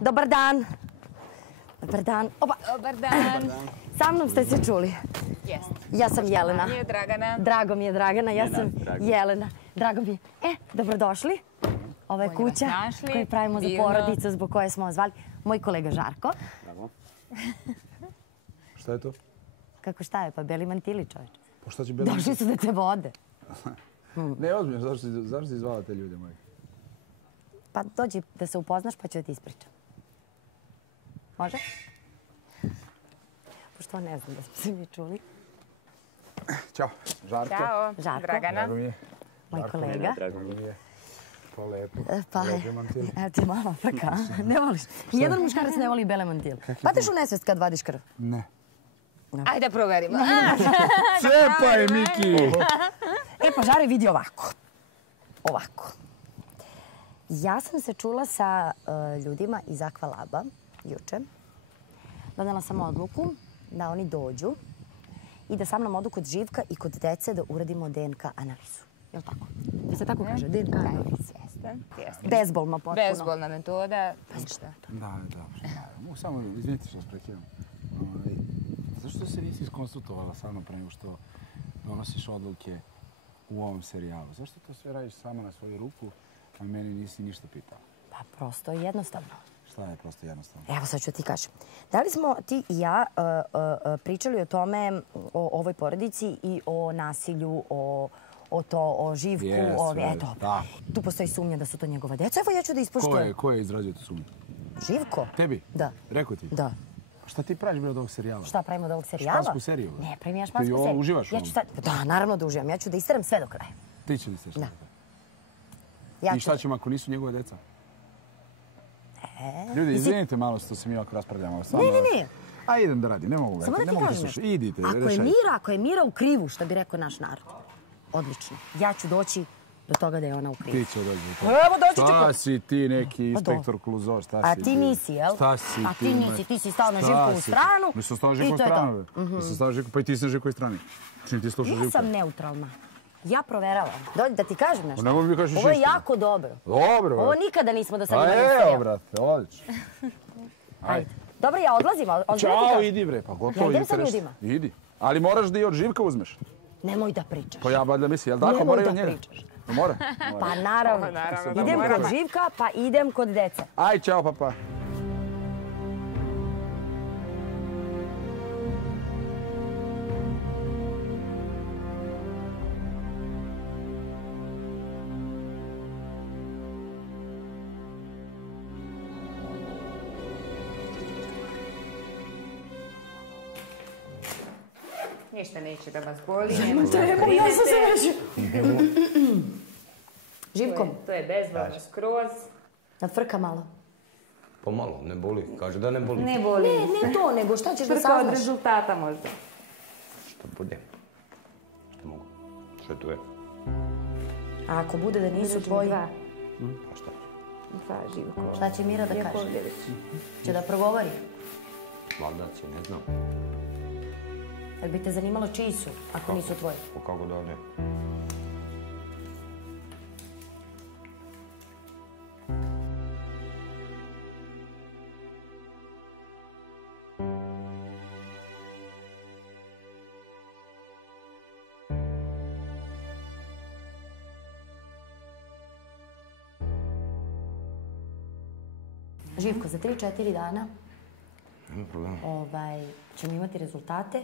Dobar dan. Dobar dan. Opa. Dobar dan. Sa mnom ste se čuli. Jeste. Ja sam Jelena. Nije Dragana. Drago mi je Dragana, ja sam Jelena. Drago mi je. Dobrodošli. Ovo je kuća koju pravimo za porodicu zbog koje smo vas zvali. Moj kolega Žarko. Bravo. Šta je to? Kako šta je? Pa beli mantili, čovječ. Pa šta će beli mantili? Došli su da te vode. Ne, ozbiljno, zašto si zvala te ljude moji? Pa dođi da se upoznaš pa ću da ti ispričam. Može? Pošto ne znam da smo se mi čuli. Ćao, Žarko. Ćao, Žarko. Dragana. Drago mi je. Moj kolega. Drago mi je. To lepo. Pa, Lepe mantili. evo ti mala frka. Ne voliš? Nijedan muškarac ne voli bele mantile. Padeš u nesvest kad vadiš krv? Ne. Ajde da proverimo. Cepaj, Miki! E pa Žare vidi ovako. Ovako. Ja sam se čula sa ljudima iz Aqualaba juče. Donela sam odluku da oni dođu i da sa mnom odu kod Živka i kod dece da uradimo DNK analizu. Jel' tako? Da se tako kaže? DNK analizu. Jeste. Bezbolno potpuno. Bezbolna metoda. Ništa. Da, mogu samo, izvinite što vas prekidam. Zašto se nisi iskonsultovala sa mnom pre nego što donosiš odluke u ovom serijalu? Zašto to sve radiš sama na svoju ruku, a meni nisi ništa pitala? Pa prosto i jednostavno. Šta je prosto jednostavno? Evo sad ću ti kažem. Da li smo ti i ja pričali o tome, o ovoj porodici i o nasilju, o Živku, eto. Tu postoji sumnja da su to njegova deca. Evo ja ću da ispoštujem. Ko je izrazio tu sumnju? Živko? Tebi? Da. Rekao ti? Da. Šta ti praviš od ovog serijala? Šta pravimo od ovog serijala? Špansku seriju? Ne, pravim ja špansku seriju. Ti uživaš u ovom? Da, naravno da uživam. Ja ću da isteram sve do kraja. Ti će da isteraš? Da. I šta ćemo ako nisu njegove deca? Ljudi, izvinite malo što se mi ovako raspravljamo. Ne. A idem da radim, ne mogu Samo da ti kažem nešto. Idite, Ako je Mira u krivu, što bi rekao naš narod, odlično. Ja ću doći do toga da je ona u krivu. Ti će doći do toga. Evo doći ću. Šta si ti neki inspektor Kluzor, šta si ti? A ti nisi, jel? Šta si ti? A ti nisi, ti si stao na Živkovu stranu. Nisam stao na Živkovu stranu. Nisam stao na Živkovu, pa i ti si na Živkovoj strani. Čim ti slušaš Živka? Ja sam neutralna. Ja proveravam. Dođi da ti kažem nešto. Nego mi kažeš ovo je jako dobro. Dobro. Ovo nikada nismo do sada imali serijal. Evo, brate, odlično. Ajde. Dobro, ja odlazim. Ćao, idi bre, pa gotovo. Ja idem sa ljudima. Idi. Ali moraš da i od Živka uzmeš. Nemoj da pričaš. Pa ja valjda mislim, jel tako? Nemoj da pričaš. Mora? Pa naravno. Idem kod Živka, pa idem kod dece. Aj, čao, papa. Ništa neće da vas boli. Treba, ja sam se vežu. Živko. To je bezbolno skroz. Da frka malo. Pomalo, ne boli. Kaže da ne boli. Ne boli. Ne to, nego šta ćeš da saznaš? Frka od rezultata možda. Što bude? Što mogu? Što tu je? A ako bude da nisu tvoji? Pa šta? Dva, Živko. Šta će Mira da kaže? Će da progovori? Valjda će, ne znam. Jel bi te zanimalo čiji su, ako nisu tvoji? Pa kako da ne? Živko, za 3-4 dana Nema problema. ćemo imati rezultate.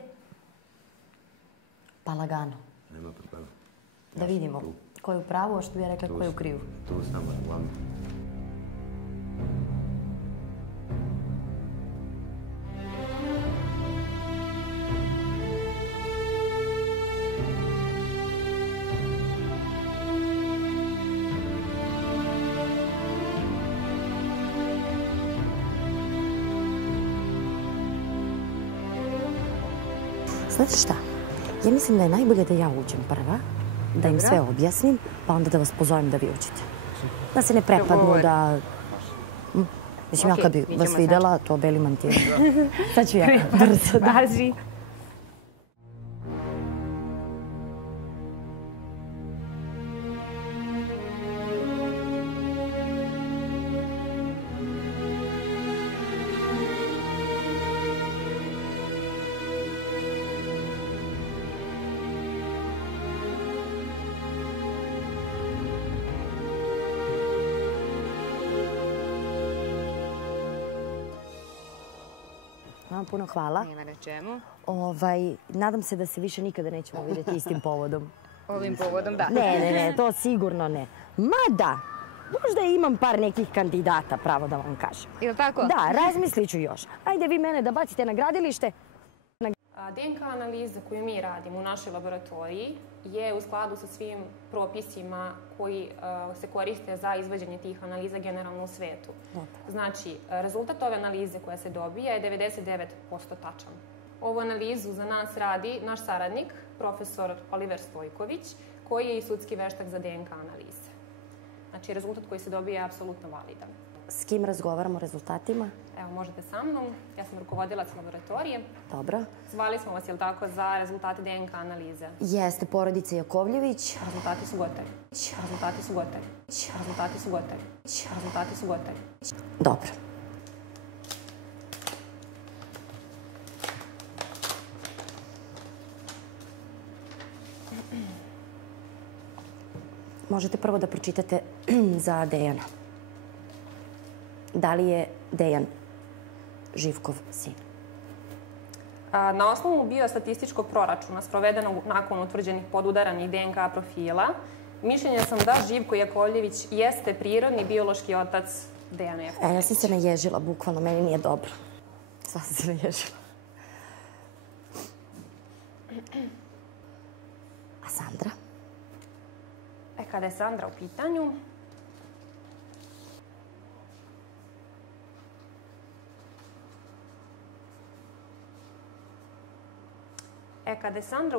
Pa lagano. Nema problema. Da vidimo ko je u pravu, a što bi ja rekla ko je u krivu. Tu s nama, glavno. Znate šta? Ja mislim da je najbolje da ja uđem prva, da im sve objasnim, pa onda da vas pozovem da vi uđete. Da se ne prepadnu, da... Mislim, ja kad bi vas videla, to beli mantil. Sad ću ja brzo. Bazi. Vama puno hvala. Nema na čemu. Nadam se da se više nikada nećemo vidjeti istim povodom. Ovim povodom da. Ne, to sigurno ne. Mada, možda imam par nekih kandidata, pravo da vam kažem. Ili tako? Da, razmislit ću još. Ajde vi mene da bacite na gradilište. DNK analiza koju mi radimo u našoj laboratoriji je u skladu sa svim propisima koji se koriste za izvođenje tih analiza generalno u svetu. Znači, rezultat ove analize koja se dobija je 99% tačan. Ovu analizu za nas radi naš saradnik, profesor Oliver Stojković, koji je i sudski veštak za DNK analize. Znači, rezultat koji se dobija je apsolutno validan. S kim razgovaramo o rezultatima? Evo, možete sa mnom. Ja sam rukovodilac laboratorije. Dobro. Zvali smo vas, jel tako, za rezultate DNK analize? Jeste, porodica Jakovljević. Rezultati su gotovi. Rezultati su gotovi. Rezultati su gotovi. Rezultati su gotovi. Dobro. Možete prvo da pročitate za Dejana. Da li je Dejan Živkov sin? Na osnovu biostatističkog proračuna sprovedenog nakon utvrđenih podudaranih DNK profila, mišljenja sam da Živko Jakovljević jeste prirodni biološki otac Dejana Jakovljevića. Ja sam se naježila, bukvalno, meni nije dobro. Sva sam se naježila. A Sandra? Kada je Sandra u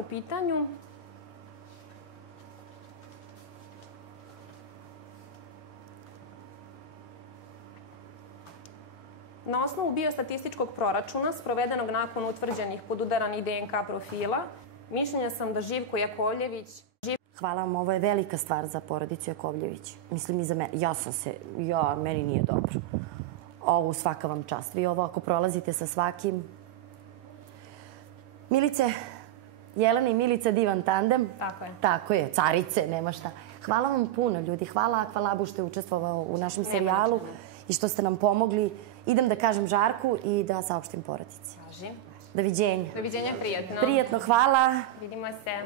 pitanju, na osnovu biostatističkog proračuna sprovedenog nakon utvrđenih podudaranih DNK profila, mišljenja sam da Živko Jakovljević... Hvala vam, ovo je velika stvar za porodicu Jakovljević. Mislim i za mene. Meni nije dobro. Ovo svaka vam čast. Vi ovo ako prolazite sa svakim... Milice, Jelena i Milica, divan tandem. Tako je. Tako je, carice, nema šta. Hvala vam puno, ljudi. Hvala Akvalabu što je učestvovao u našem serijalu i što ste nam pomogli. Idem da kažem Žarku i da saopštim porodici. Kaži. Doviđenja. Doviđenja, prijatno. Prijatno, hvala. Vidimo se.